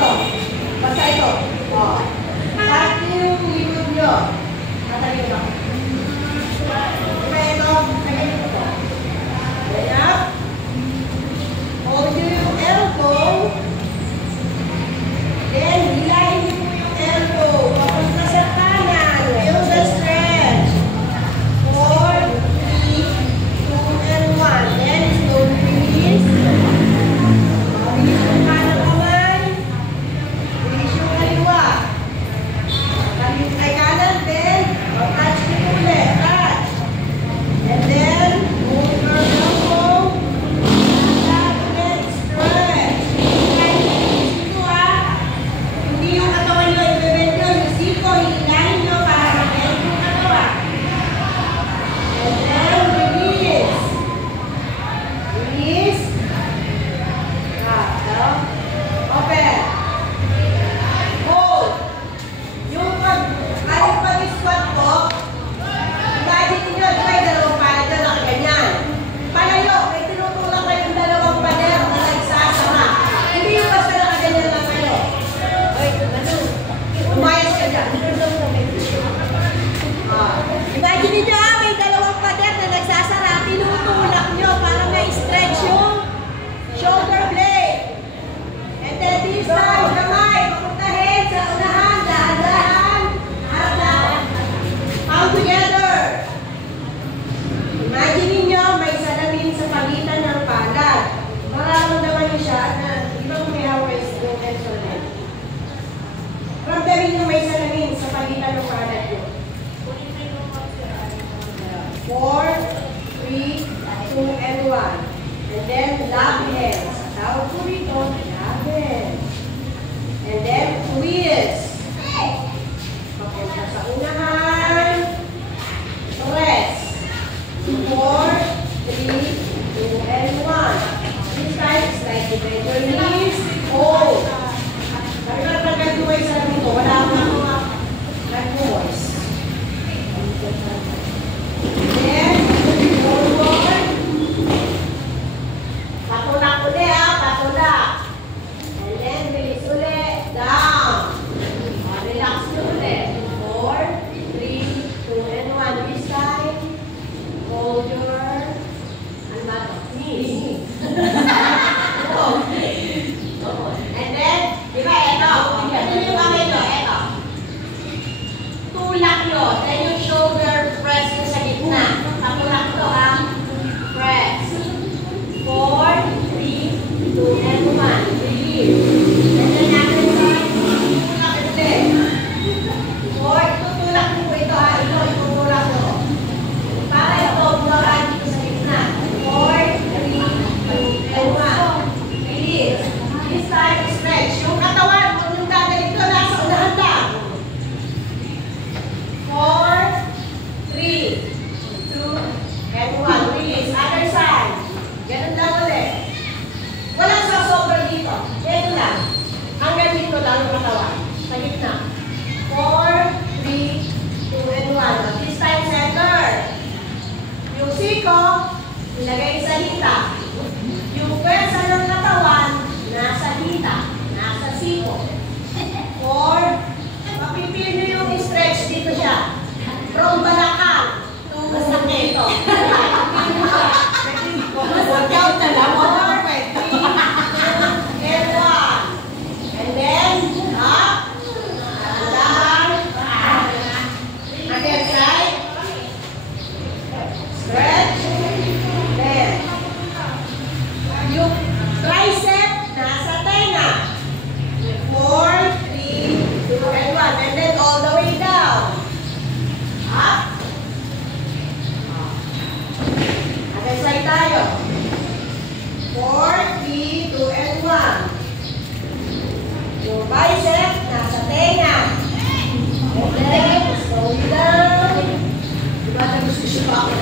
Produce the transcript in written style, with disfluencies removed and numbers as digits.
ito. Basta ito. O. Lahat yung likod nyo. Tatagin nyo. Diba ito? Tagayin ko ito. Ganyan. Hold yung elbow. Then, hilahin nyo po yung elbow. Papunta sa kanan. Feel the stretch. 4, 3, 2, and 1. Then, slowly release. Release yung kanan kamay. Release yung kaliwa. Ay kanan, then, touch nyo ulit. Touch. And then, hold your elbow. Let's stretch. Dito hindi yung katawan nyo i-bend nyo. Yung siko, hilahin nyo para ma-bend yung katawan. And then, release. Release. Open. Hold. Yung pag-squat po, imagine nyo, di ba yung dalawang pader na nakaganyan? Palayo, may tinutulak kayo yung dalawang pader na nagsasama. Hindi yung basta nakaganyan lang kayo. Wait, umayos ka dyan. Imagine nyo, may dalawang pader na nagsasara. Tinutulak nyo para na-stretch yung shoulder blade. And then this time, kamay, papuntahin sa unahan, dahan-dahan, harap-dahan. All together. Imagine niyo may salamin sa pagitan ng palad. Mararamdaman niyo siya na, di ba kung may hawis yung instrument? Ramdamin niyo may salamin sa pagitan ng palad niyo. 4, 3, 2, and 1. And then, lock hands. Tawag ko rito, lock hands. And then, twist. Papunta sa unahan. Press. 4, 3, 2, and 1. This time, slightly bend your knees. Hold. Sabi ka nagtagad ko kayo sa dito. Wala akong mga nag-force. Then, forward. Patulak ulit ha, patulak. And then, release ulit. Down. Relax nyo ulit. 4, 3, 2, and 1. This time, hold your knees. And then, di ba, ito. Ito yung kamay nyo, ito. Tulak nyo. Then yung shoulder press nyo sa gitna. Patulak to ha. Press. 4, 3, 2, and 1. Release. And then natin side, tulak ulit. 4, itutulak nyo po ito ha. Ito, itutulak nyo. Para ito, bumakaan dito sa gitna. 4, 3, 2, and 1. Release. This time, stretch. Yung katawan, kung yung dadalik ito, nasa unahan lang. 4, 3, 2, and 1. Release. Other side. Ganun lang ulit. Walang sasobra dito. Ito lang. Hanggang dito lang yung katawan. Sa gitna. 4, 3, 2, and 1. This time, center. Yung siko, ilagay sa hita. Yung pwersa ng katawan, nasa hita. Nasa siko. 4, mapipili nyo yung stretch dito siya. From balakang. Basta ito. Workout na lang. 4, 3, 2, and 1. And then, up. Down. Again, side. Stretch. Then, yung tricep nasa tenga. 4, 3, 2, and 1. And then, all the way down. Up. Again, side tayo. 4, 3, 2, and 1. Yung bicep nasa tenga. And then, slowly down. Diba, gusto siya pa ako.